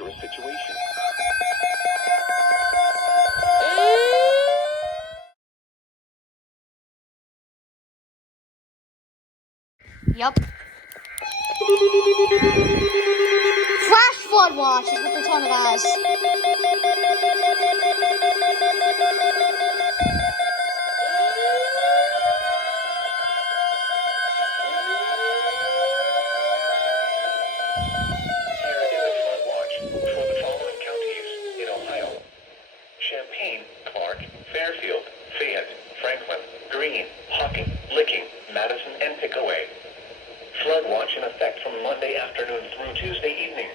dangerous situation. Yup. Flash flood watch is what they're telling it as. Champaign, Clark, Fairfield, Fayette, Franklin, Greene, Hocking, Licking, Madison, and Pickaway. Flood watch in effect from Monday afternoon through Tuesday evening.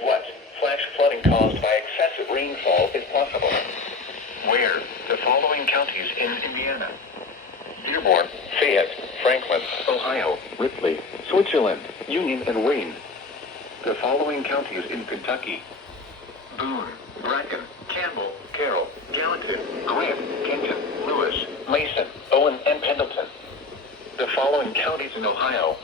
What flash flooding caused by excessive rainfall is possible? Where? The following counties in Indiana: Dearborn, Fayette, Franklin, Ohio, Ripley, Switzerland, Union, and Wayne. The following counties in Kentucky: Boone, Bracken, Campbell, Carroll, Gallatin, Grant, Kenton, Lewis, Mason, Owen, and Pendleton. The following counties in Ohio: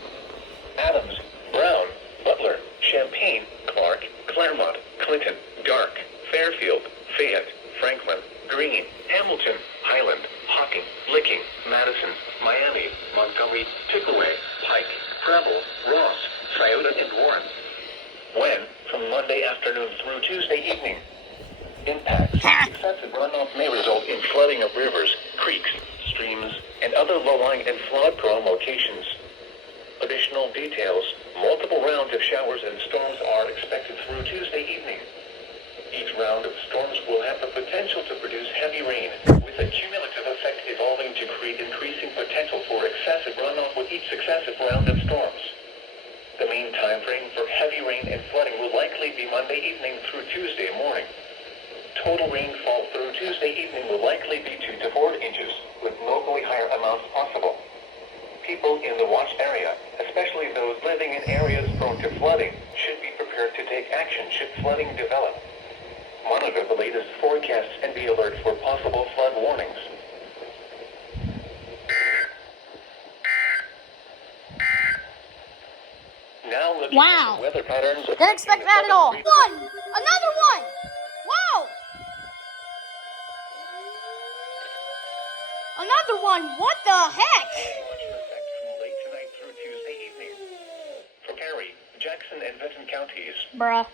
Adams, Brown, Butler, Champaign, Clark, Claremont, Clinton, Darke, Fairfield, Fayette, Franklin, Greene, Hamilton, Highland, Hocking, Licking, Madison, Miami, Montgomery, Pickaway, Pike, Preble, Ross, Scioto, and Warren. When? From Monday afternoon through Tuesday evening. Impacts. Excessive runoff may result in flooding of rivers, creeks, streams, and other low-lying and flood-prone locations. Additional details: multiple rounds of showers and storms are expected through Tuesday evening. Each round of storms will have the potential to produce heavy rain, with a cumulative effect evolving to create increasing potential for excessive runoff with each successive round of storms. The mean time frame for heavy rain and flooding will likely be Monday evening through Tuesday morning. Total rainfall through Tuesday evening will likely be 2 to 4 inches, with locally higher amounts possible. People in the watch area, especially those living in areas prone to flooding, should be prepared to take action should flooding develop. Monitor the latest forecasts and be alert for possible flood warnings. Now looking at the weather patterns. Didn't expect that at all. One! Another one! Wow! Another one! What the heck? From late tonight through Tuesday evening. For Perry, Jackson, and Benton counties. Bruh.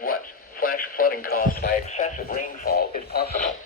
What flash flooding caused by excessive rainfall is possible?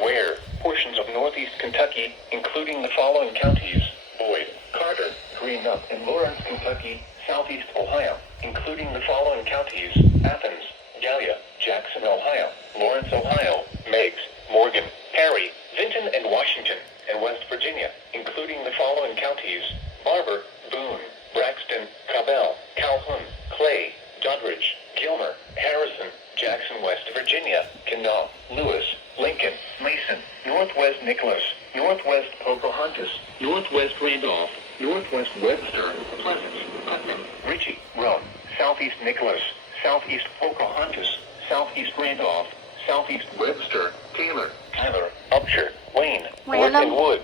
Where? Portions of northeast Kentucky, including the following counties: Boyd, Carter, Greenup, and Lawrence, Kentucky. Southeast Ohio, including the following counties: Athens, Gallia, Jackson, Ohio, Lawrence, Ohio, Meigs, Morgan, Perry, Vinton, and Washington, and West Virginia, including the following counties: Barber, Boone, Braxton, Cabell, Calhoun, Clay, Doddridge, Gilmer, Harrison, Jackson, West Virginia, Kendall, Lewis, Lincoln, Mason, Northwest Nicholas, Northwest Pocahontas, Northwest Randolph, Northwest Webster, Pleasant, Putnam, Ritchie, Roan, Southeast Nicholas, Southeast Pocahontas, Southeast Randolph, Southeast Webster, Taylor, Tyler, Upshur, Wayne, Worth, and Wood.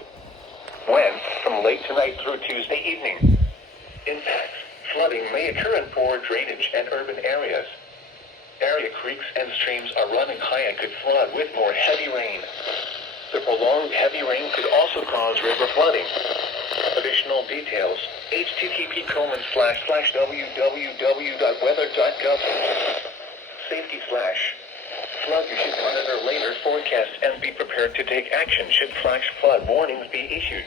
When? From late tonight through Tuesday evening. Impacts. Flooding may occur in poor drainage and urban areas. Area creeks and streams are running high and could flood with more heavy rain. The prolonged heavy rain could also cause river flooding. Additional details: http://www.weather.gov. Safety/. Flood. You should monitor later forecasts and be prepared to take action should flash flood warnings be issued.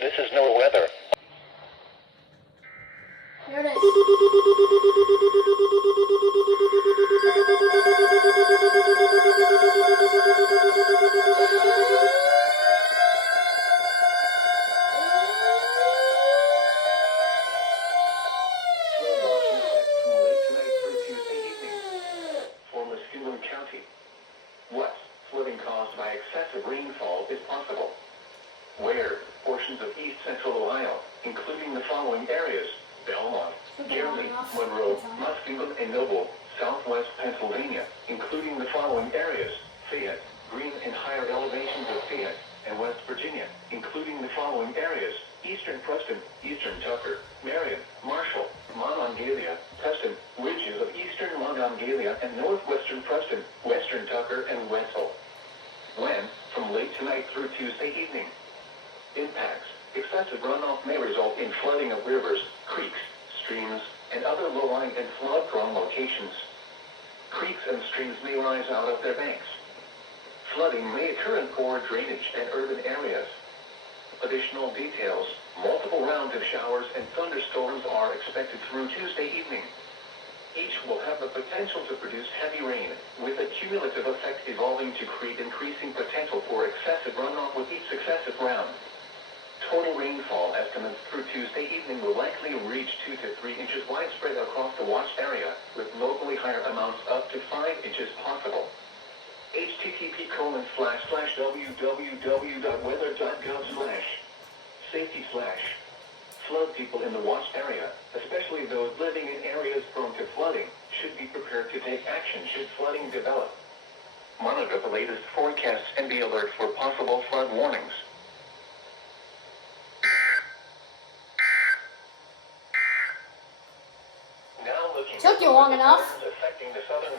This is no weather. Here it is. What flooding caused by excessive rainfall is possible? Where? Portions of east central Ohio, including the following areas: Belmont, Gary, Monroe, Muskingum, and Noble. Southwest Pennsylvania, including the following areas: Fayette, green and higher elevations of Fayette and West Virginia, including the following areas: eastern Preston, eastern Tucker, Marion, Marshall, Monongalia, Preston, ridges of eastern Monongalia and northwestern Preston, western Tucker, and Wetzel. When? From late tonight through Tuesday evening. Impacts: excessive runoff may result in flooding of rivers, creeks, streams, and other low-lying and flood-prone locations. Creeks and streams may rise out of their banks. Flooding may occur in poor drainage and urban areas. Additional details: multiple rounds of showers and thunderstorms are expected through Tuesday evening. Each will have the potential to produce heavy rain, with a cumulative effect evolving to create increasing potential for excessive runoff with each successive round. Total rainfall estimates through Tuesday evening will likely reach 2 to 3 inches widespread across the watch area, with locally higher amounts up to 5 inches possible. http://www.weather.gov/safety/flood people in the watch area, especially those living in areas prone to flooding, should be prepared to take action should flooding develop. Monitor the latest forecasts and be alert for possible flood warnings. Now looking Took you long enough. affecting the southern